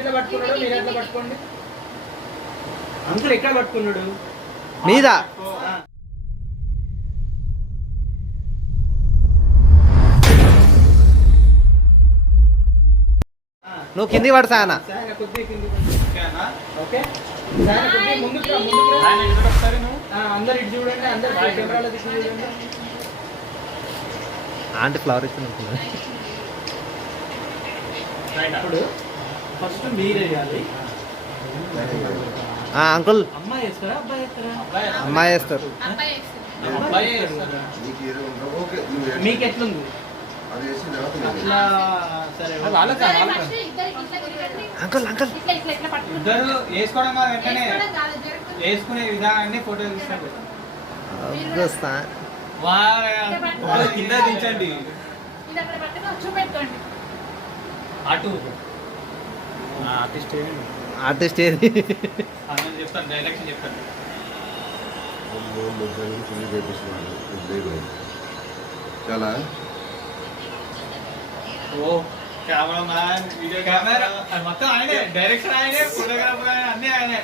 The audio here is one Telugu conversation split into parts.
ఎట్లా పట్టుకున్నాడు మీరు ఎట్లా పట్టుకోండి. అంకుల్ ఎక్కడ పట్టుకున్నాడు మీద. నువ్వు కింది పడు సాయన. ఓకే అందరు ఇటు చూడండి, అందరు కెమెరాలో తీసి చూడండి. ఆంటీ ఫ్లవర్ ఇస్తున్నట్టున్నా. ఇప్పుడు ఫస్ట్ మీరు వేయాలి. అంకుల్ అమ్మాయి వేస్తారా అబ్బాయి వేస్తారా? అమ్మాయి వేస్తారు. మీకు ఎట్లుంది అట్లా? సరే అంకుల్ అంకుల్ ఇద్దరు వేసుకోవడం కాదు, వెంటనే వేసుకునే విధానాన్ని ఫోటో తీస్తారు. కింద దించండి. అటు ఆర్టిస్ట్ ఏది చెప్తాను, డైరెక్షన్ చెప్తాను. చాలా ఓ కెమెరా మ్యాన్, వీడియో కెమెరా మొత్తం ఆయనే, డైరెక్షన్ ఆయనే, ఫోటోగ్రాఫర్ ఆయన, అన్నీ ఆయనే.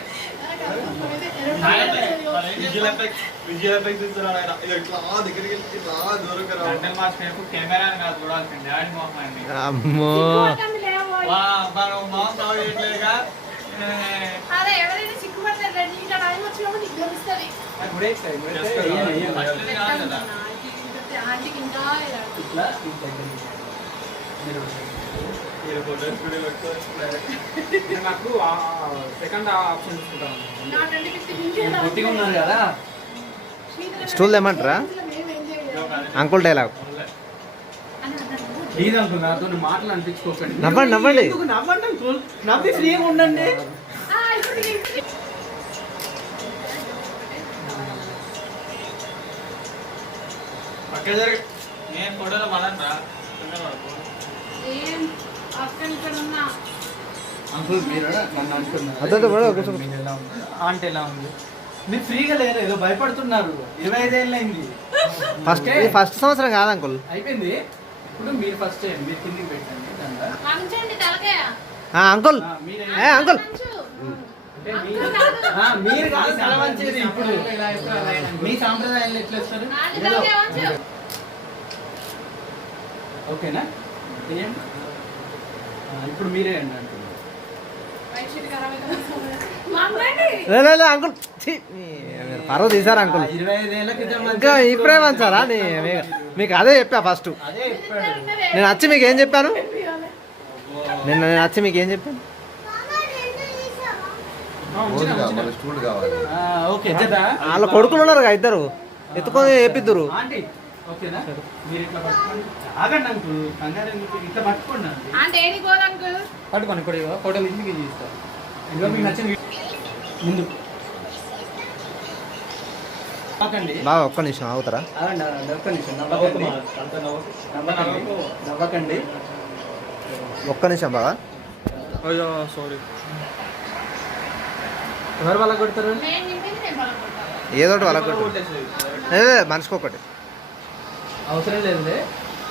కెమెరా కాదు చూడాల్సింది, డాడీ మొహం అండి. అమ్మో నాకు సెకండ్ ఆప్షన్ తీసుకుంటాను. ఉన్నారు కదా స్టూల్ ఏమంటారా అంకుల్ డైలాగ్. ప్లీజ్ అంకుల్ నాతో మాటలు అనిపించుకోకండి. నవ్వండి నవ్వండి. నవ్వండి అంకుల్, నవ్వి ఫ్రీగా ఉండండి. నేను ఫోటోలో మళ్ళా అంకుల్ మీరు నన్ను అనుకున్నారు అంటే ఎలా ఉంది? మీరు ఫ్రీగా లేరు, ఏదో భయపడుతున్నారు. 25 ఏళ్ళు అయింది. ఫస్ట్ సంవత్సరం కాదు అంకుల్, అయిపోయింది. ఇప్పుడు మీరు ఫస్ట్ మీరు కిందికి పెట్టండి. అంకుల్ అంకుల్ మీరు కాదు తల వంచేది. ఇప్పుడు మీ సాంప్రదాయాలు ఎట్లా వస్తారు? ఓకేనా? ఇప్పుడు మీరే అండి అంటున్నారు. అంకుల్ పర్వ తీసారా అంకుల్? 25 ఏళ్ళ క్రితం ఇంకా ఇప్పుడే మంచారా? మీకు అదే చెప్పా ఫస్ట్. నేను వచ్చి మీకు ఏం చెప్పాను? నేను వచ్చి మీకు ఏం చెప్పాను? వాళ్ళ కొడుకులు ఉన్నారు కదా ఇద్దరు, ఎత్తుకొని వేపిద్దురు. ఓకేనా? మీరు ఇట్లా పట్టుకోండి. ఆగండి అంకుల్, కంగారు ఎందుకు? ఇట్లా పట్టుకోండి పట్టుకోండి. ఇప్పుడు ఫోటోలు ఇంటికి తీస్తారు. ఇంకా మీకు నచ్చిన ముందు బాగా ఒక్క నిమిషం అవుతారా? ఒక్క నిమిషం నవ్వకండి. ఒక్క నిమిషం బాగా. అయ్యో సారీ. ఎవరు వాళ్ళ కొడతారు? ఏదోటి వాళ్ళ కొట్టు, మనిషికి ఒకటి. అవసరం లేదు.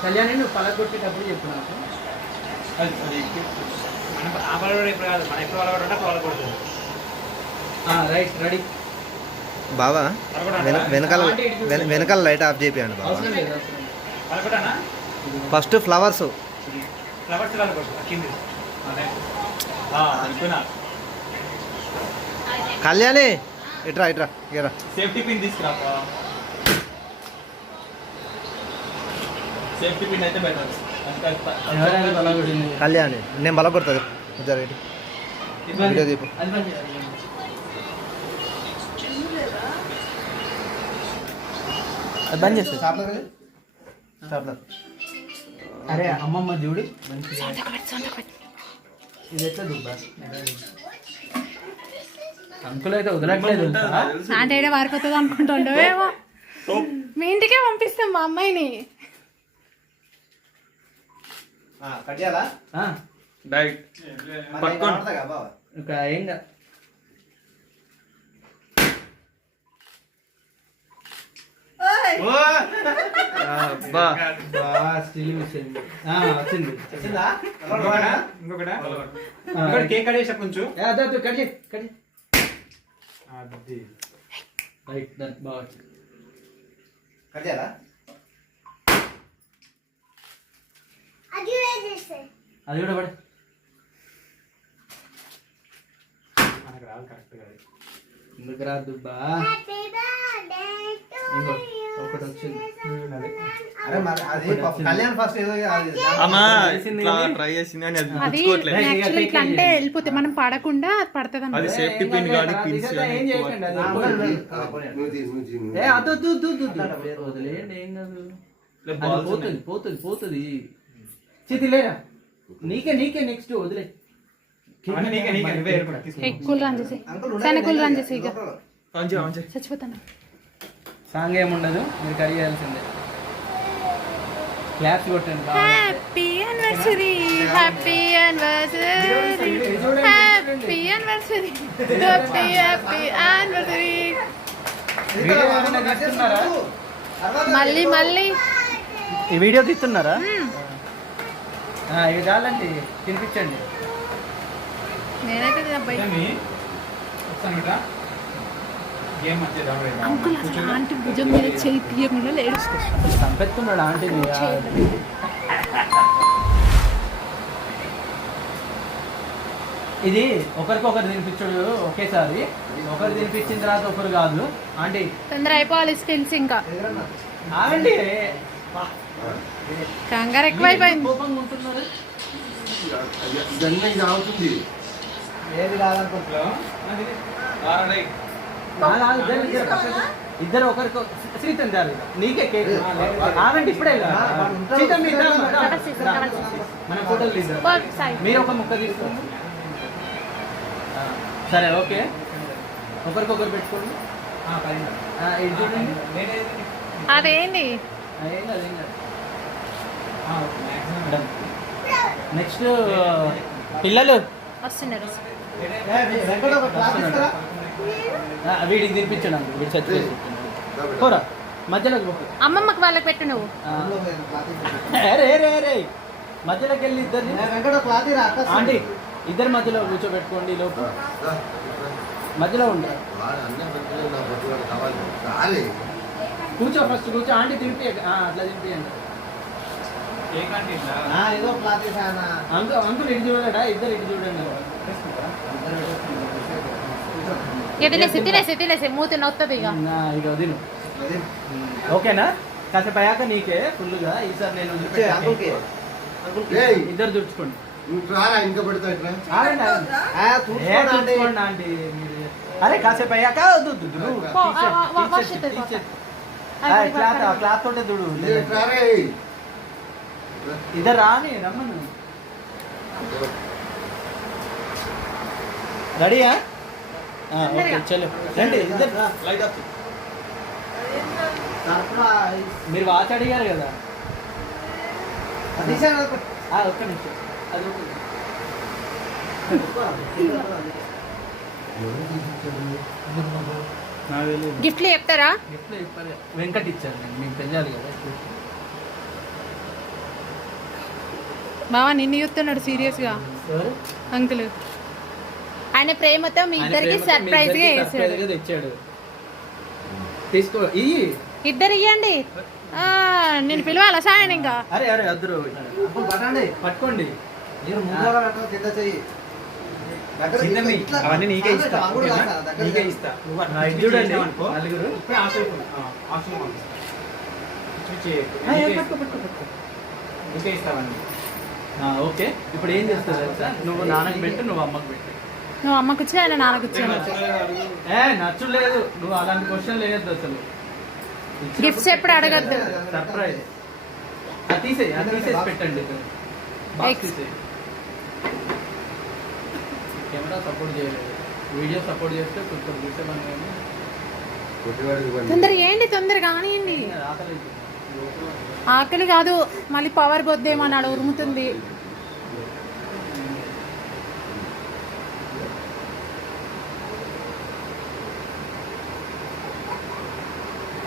కళ్యాణి నువ్వు పలగొట్టేటప్పుడు చెప్పు నాకు. రైట్, రెడీ బాబా. వెనకాల లైట్ ఆఫ్ చేయండి బాబా. First flowers. కళ్యాణి ఇట్రా ఇట్రా ఇరా. సేఫ్టీ పిన్ తీసుకురా. సేఫ్టీ పిన్ అయితే బెటర్. కళ్యాణి నేను బల కొడుతుంది. వీడియో దీపు. బంద్ చేస్తా. అరే అమ్మమ్మ చూడు, ఇది ఎట్లా దుబ్బా? అంకుల్ అయితే వదలట్లేదు. అంటే వారిపోతుంది అనుకుంటుండవేమో. మీ ఇంటికే పంపిస్తాం మా అమ్మాయిని. ఏంగా అబ్బా స్టిల్ మిస్ అయింది. వచ్చింది. వచ్చిందా? ఇంకొకటా? ఇంకొకటి కేక్ కట్ చేసా కొంచెం. కట్ చేయి. అది రైట్ దట్ బాగా వచ్చింది. కట్ చేయాలా? అది కూడా పడే మనకు రాదు కరెక్ట్గా. ఎందుకు రాదు బా? ఇంకో ఒకటి వచ్చింది. అరే మరి అది కళ్యాణ్ ఫస్ట్ ఏదో ట్రై చేసింది అని అది అది గుచ్చుకోవట్లేదు. యాక్చువల్లీ ఇట్లా అంటే వెళ్ళిపోతే మనం పడకుండా అది పడుతుంది అది అన్నమాట. సేఫ్టీ పిన్ కానీ పిన్స్ ఏం చేయకండి అది వదిలేయండి, ఏం కాదు. అది పోతుంది. చితి లేరా నీకే నెక్స్ట్ వదిలే. ఎక్కువ రన్ చేసి శనగలు రన్ చేసి ఇక చచ్చిపోతాను. సాంగ్ ఏముండదు, మీరు కట్ చేయాల్సిందే. క్లాప్స్ కొట్టండి. Happy anniversary happy anniversary happy anniversary happy anniversary. మళ్ళీ ఈ వీడియో తీస్తున్నారా? ఇవి చాలండి, తినిపించండి. నేనైతే అంకుల్ అసలు ఆంటీ భుజం మీద చేయి తీయకుండా లేడు. చంపెత్తున్నాడు ఆంటీని. ఇది ఒకరికొకరు తినిపించడు ఒకేసారి. ఒకరు తినిపించిన తర్వాత ఒకరు కాదు. ఆంటీ తొందర అయిపోవాలి స్కిల్స్. ఇంకా ఆగండి, కంగారు ఎక్కువైపోయింది. కోపంగా ఉంటున్నారు. ఇదన్నీ అవుతుంది. ఏది కాదనుకుంటున్నా. ఇద్దరు ఒకరికి శ్రీతం చాలు. నీకే కేక్ ఆగండి, ఇప్పుడే శ్రీతం మన ఫోటోలు తీద్దాం. మీరు ఒక ముక్క తీసుకోండి. సరే ఓకే, ఒకరికొకరు పెట్టుకోండి. ఇది చూడండి. అదేంటి ఏం కాదు. నెక్స్ట్ పిల్లలు వస్తున్నారు. వీడికి తినిపించడం. వీడు చచ్చిపోయి పోరా మధ్యలోకి పో. అమ్మమ్మకి వాళ్ళకి పెట్టు నువ్వు. రే మధ్యలోకి వెళ్ళి ఇద్దరిని ఆంటీ ఇద్దరు మధ్యలో కూర్చోబెట్టుకోండి. లోపు మధ్యలో ఉండు. కూర్చో, ఫస్ట్ కూర్చో. ఆంటీ తినిపి. అట్లా తినిపియండి. ఏదో క్లాత్ అంకుల్ ఇటు చూడడా? ఇద్దరు ఇటు చూడండి. తినేసి మూతి నొత్తది ఇక. ఇక వదిను. ఓకేనా? కాసేపు అయ్యాక నీకే ఫుల్గా. ఈసారి నేను ఇద్దరు తుడుచుకోండి. ఇంకా పెడతా ఇట్లా చూసుకోండి ఆంటీ. అరే కాసేపు అయ్యాక క్లాత్ తోటే దుడు. ఇద్దరు రాని రమ్మను. రెడీయా? ఓకే చలో రండి ఇద్దరు. మీరు వాచ్ అడిగారు కదా. ఒక్క నిమిషం. అది గిఫ్ట్లు చెప్తారా? గిఫ్ట్లు చెప్పారు. వెంకట్ ఇచ్చారు. నేను మీకు తెలియాలి కదా. బావా నిన్ను చూస్తున్నాడు సీరియస్ గా అంకుల్. ఆయన ప్రేమతో మీ ఇద్దరికి సర్ప్రైజ్ గా తెచ్చాడు. తీసుకో. ఇద్దరు ఇయ్యండి. నేను పిలవాలా సాయన్ ఇంకా? అరే అద్దరు పట్టుకోండి. అవన్నీ నీకే ఇస్తా. చూడండి నలుగురు. ఓకే, ఇప్పుడు ఏం చేస్తావు తెలుసా? నువ్వు నాన్నకి పెట్టు, నువ్వు అమ్మకి పెట్టు. నువ్వు అమ్మకు వచ్చి ఆయన నాన్నకు వచ్చాను. నచ్చలేదు. నువ్వు అలాంటి క్వశ్చన్ లేదు అసలు. గిఫ్ట్స్ ఎప్పుడు అడగద్దు. సర్ప్రైజ్. అది తీసేసి పెట్టండి. కెమెరా సపోర్ట్ చేయలేదు. వీడియో సపోర్ట్ చేస్తే కొంచెం చూసేమని. తొందర ఏంటి, తొందరగా కానివ్వండి. ఆకలి కాదు, మళ్ళీ పవర్ పోద్దేమన్నాడు. ఉరుముతుంది.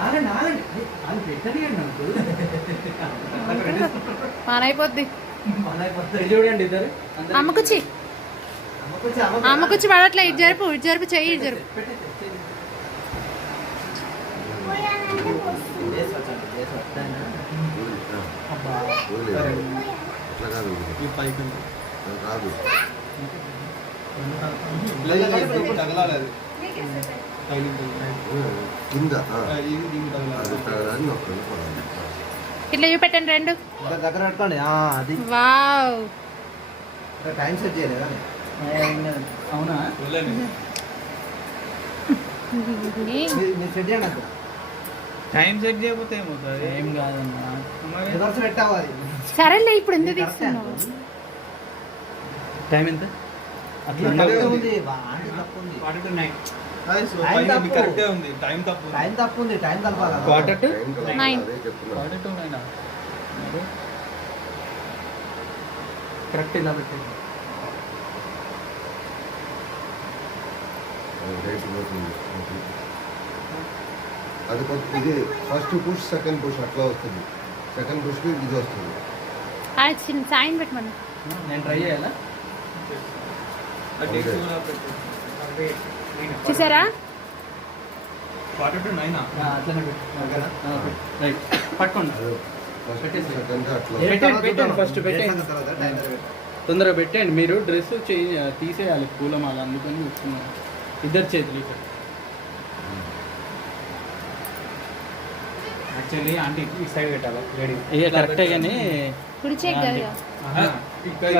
ఆగండి పెట్టనియండి అంకుల్. పనైపోద్ది. ఇది చూడండి ఇద్దరు అమ్మకొచ్చి పడట్లే. ఇటు జరుపు చెయ్యి ఇటు జరుపు. అట్లా కాదు ఈ పైకి ఉంది. రాదు తగలాలి అది. తగిలింది. కింద ఇది దీనికి అది తగలాలి. తగలని నొక్కండి పడాలి. ఇట్లా చూపెట్టండి రెండు. దగ్గర పెట్టుకోండి అది వావ్. టైం సెట్ చేయలేదా? అవునా? వదిలేండి. మీరు సెట్ చేయండి అక్కడ. టైం సెట్ చేయకపోతే ఏమవుతుంది? ఏం కాదన్నా. రివర్స్ పెట్టావు అది. సరేలే ఇప్పుడు ఎందుకు తీస్తున్నావు? టైం ఎంత? అట్లా తప్పు ఉంది. ఆంటీ తప్పు ఉంది. టైం తప్పు. కరెక్టే ఉంది. టైం తప్పు. టైం తప్పు ఉంది. టైం కలపాలి. Quarter to టైం కలపాలి, 9. అదే చెప్తున్నా. కరెక్ట్ ఇలా పెట్టండి. రైట్ పోతుంది. అది కొంచెం ఇది ఫస్ట్ పుష్ సెకండ్ పుష్ అట్లా వస్తుంది. సెకండ్ పుష్కి ఇది వస్తుంది. చిన్న సైన్ పెట్టమను. నేను ట్రై చేయాలా? అది కూడా పెట్టు. చూసారా? 8 to 9 అట్లనే పెట్టు. రైట్ పట్టుకోండి. అదే ఫస్ట్ పెట్టేసి. సెకండ్ అట్లా పెట్టండి ఫస్ట్ పెట్టండి. తొందరగా పెట్టండి. మీరు డ్రెస్ తీసేయాలి పూలమాల, అందుకని కూర్చున్నాను. ఇద్దరు చేతులు ఇక్కడ. యాక్చువల్లీ ఆంటీ ఈ సైడ్ పెట్టాలి. రెడీ ఇక కరెక్టే కానీ కుడి చేయి కదా. ఇక్కడ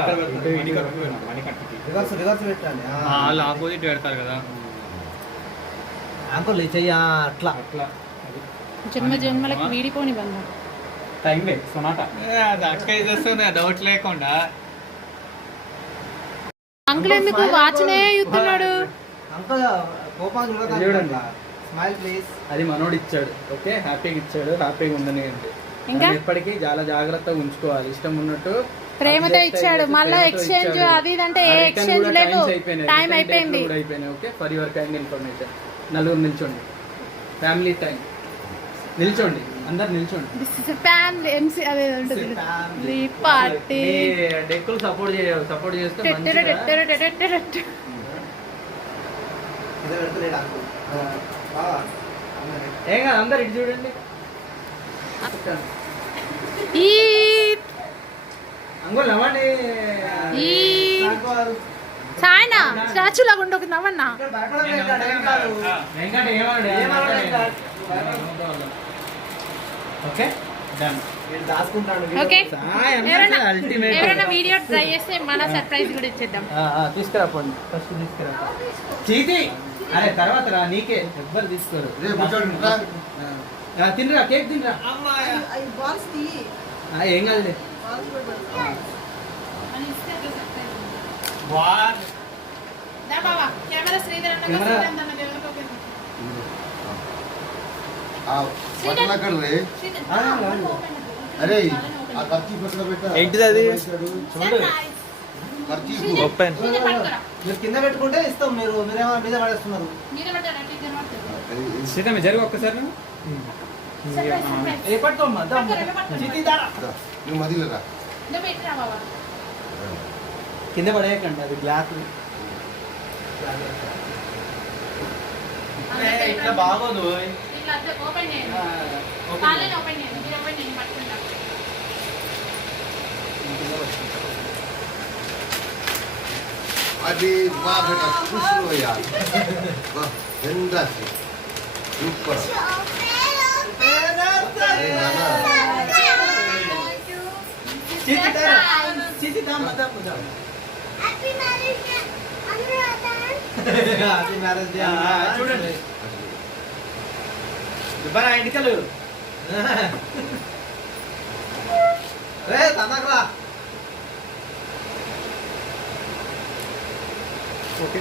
రివర్స్ పెట్టండి. వాళ్ళు ఆపోజిట్ పెడతారు కదా. అంకుల్ చెయ్యి అట్లా అట్లా అది జన్మలకి వీడిపోని బంధం. Time waste Sonata. అది అక్క చేస్తుంది డౌట్ లేకుండా. అంకుల్ ఎందుకు వాచ్నే చూస్తున్నాడు? అంకుల్ కోపాన్ని చూడండి. చూడండి. Smile please. అది మనోడు ఇచ్చాడు. ఓకే హ్యాపీగా ఇచ్చాడు. హ్యాపీగా ఉందని అంటే ఇంకా? ఎప్పటికీ చాలా జాగ్రత్తగా ఉంచుకోవాలి. ఇష్టం ఉన్నట్టు ప్రేమతో ఇచ్చాడు. మళ్ళీ ఎక్స్చేంజ్ అది ఇది అంటే ఏ ఎక్స్చేంజ్ లేదు. టైం అయిపోయింది. అయిపోయినాయి. Okay for your kind information. నలుగురు నిల్చోండి. Family time. నిల్చోండి, అందరు నిల్చోండి. దిస్ ఇస్ ఫ్యామిలీ ఎంసీ అదే ఉంటుంది. The party. డెక్కులు సపోర్ట్ చేస్తే ఇదే పెడతలేడు అంకుల్. ఏం కాదు, అందరు ఇటు చూడండి. ఈ అంగుల్ నవ్వండి. ఈ సాయనా స్టాచ్యూ లాగా ఉండకు నవ్వన్నా. వెంకట ఏమన్నాడు? Okay done. ఓకే సాయ్ అన్న ఎవరైనా ultimate. ఎవరైనా వీడియో ట్రై చేస్తే మన సర్ప్రైజ్ కూడా ఇచ్చేద్దాం. తీసుకురాపోండి. ఫస్ట్ తీసుకురా. చీతి అరే తర్వాత రా, నీకే ఎవ్వరు తీసుకోరు. రే కూర్చోండి రా. తినరా, కేక్ తినరా. ఏం కాదులే. ఆ బట్టలు అక్కడ రే. అరే ఆ ఖర్చు పక్కన పెట్టా. ఏంటిది అది? చూడు ఖర్చు ఓపెన్. మీరు కింద పెట్టుకుంటే ఇస్తాం. మీరేమో మీద పడేస్తున్నారు. సీతమ్మ జరుగు ఒక్కసారి. ఏ పట్టుకోమ్మా. చీతి దారా. నువ్వు మదిలో రా. కింద పడేయకండి, అది గ్లాస్. ఇట్లా బాగోదు. అది బాగా ఖుషి యార్. ఎందా సూపర్. అరే నానా చీతి దారా. చీతి దామ్మా దామ్మా. Happy marriage day. చూడండి ఇవ్వరా ఎన్నికలు. రే తనకరా. ఓకే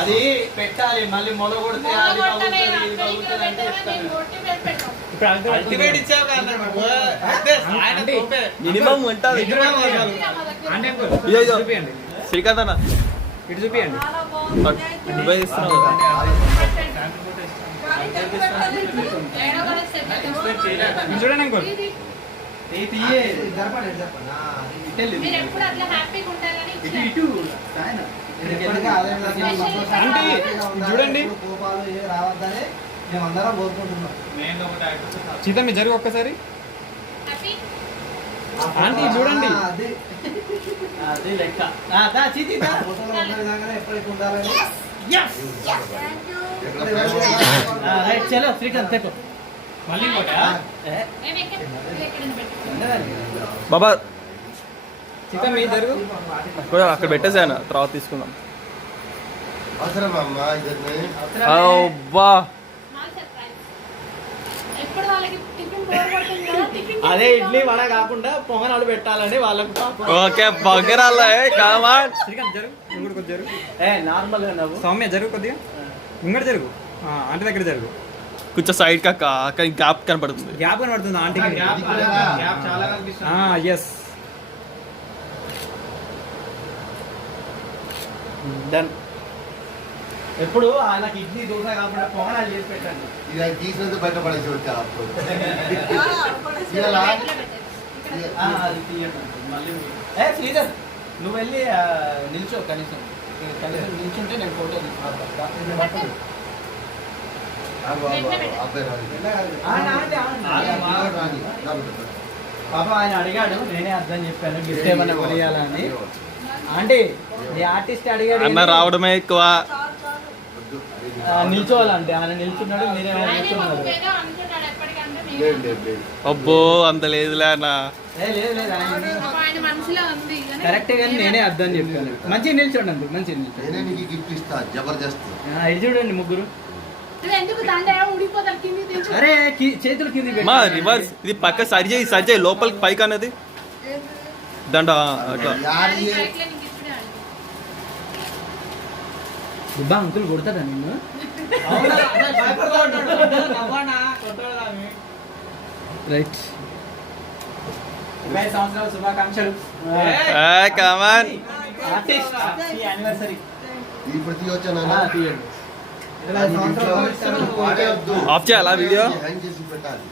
అది పెట్టాలి, మళ్ళీ మొల కొడితే అది పగులుతుంది, ఇది పగులుతుంది అంటే చెప్తాను. ఇప్పుడు అల్టిమేట్ ఇచ్చావు కదా నువ్వు. అంతే, ఆయన తోపే. మినిమం ఉంటుంది. అంటే ఇదో ఇదో. చూపియండి, శ్రీకాంత్ అన్న ఇటు చూపియండి. నువ్వే ఇస్తున్నావు కదా. చూడండి అంకుల్ ఏ తీయే మీరు ఎప్పుడు అట్లా హ్యాపీగా ఉంటారని ఇటు ఇటు ఆయన. ఆంటీ, చూడండి. కోపాలు ఏ రావద్దని మేమందరం కోరుకుంటున్నాం. నేను ఒకటి సీత మీ జరుగు ఒక్కసారి. హ్యాపీ ఆంటీ చూడండి. అది అది లెక్క దా చీతి దా ఫోటోలో ఉన్న విధంగానే ఎప్పటికీ ఉండాలని. రైట్ చలో శ్రీకాంత్ తెకో మళ్ళీ ఇంకోటి బాబా సీత మీ జరుగు. అక్కడ పెట్టేసాను, తర్వాత తీసుకుందాం. అవసరం అమ్మా ఇద్దరిని. అబ్బా స్మాల్ సర్ప్రైజ్ ఎప్పుడు వాళ్ళకి టిఫిన్ బోర్ కొడుతుంది కదా టిఫిన్ అదే ఇడ్లీ వడ కాకుండా పొంగనాలు పెట్టాలని వాళ్ళకు పాపం. Okay బగ్గరాలే come on. శ్రీకాంత్ జరుగు నువ్వు కూడా కొద్దిగా జరుగు. నార్మల్ గా నవ్వు సౌమ్య జరుగు కొద్దిగా, ముంగట జరుగు, ఆంటీ దగ్గర జరుగు. కొంచెం సైడ్ కా గ్యాప్ కనపడుతుంది. గ్యాప్ కనబడుతుంది ఆంటీకి. గ్యాప్ చాలా కనిపిస్తుంది. Yes done. ఎప్పుడు ఆయనకి ఇడ్లీ దోశ కాకుండా పొంగనాలు చేసి పెట్టండి. ఇది ఆయన తీసినంత బయట పడేసి వచ్చా అప్పుడు. అది తీయండి మళ్ళీ శ్రీధర్ నువ్వు వెళ్ళి నిల్చో కనీసం నిల్చుంటే నేను ఫోటో తీసుకుంటాను. అబ్బాయి రాని. పాప ఆయన అడిగాడు, నేనే అర్థం చెప్పాను గిఫ్ట్ ఏమన్నా కొనియాలని. అంటే ఈ ఆర్టిస్ట్ అడిగాడు అన్న రావడమే ఎక్కువ. నిల్చోవాలంటే ఆయన నిల్చున్నాడు, మీరేమో ఆయన నిల్చున్నారు. మాకు ఏదో అనుకుంటాడు ఎప్పటికంటే లేదు లేదు లేదు. అబ్బో అంత లేదులే అన్న. లేదు లేదు ఆయన ఆయన మనసులో ఉంది కానీ కరెక్టే కానీ నేనే అర్థం చెప్పాను. మంచిగా నిల్చోండి అండి, మంచిగా నిల్చోండి. నేనే నీకు గిఫ్ట్ ఇస్తా జబర్దస్త్. ఇది చూడండి ముగ్గురు. నువ్వు ఎందుకు దాంట్లో ఉడిపోతారు కింది తెచ్చు అరే చేతులు కింది మా రివర్స్ ఇది పక్క సరి చేయి లోపలికి పైకి అన్నది దండ అట్లా. యార్ ये దుబ్బా అంకుల్ కొడతాడా నిన్ను? రైట్ 20 సంవత్సరాల శుభాకాంక్షలు. కమాన్ ఆర్టిస్ట్ యానివర్సరీ ఈ ప్రతి వచ్చాను తీయండి. 20 సంవత్సరాలు ఆఫ్ చేయాలా వీడియో? హ్యాంగ్ చేసి పెట్టాలి.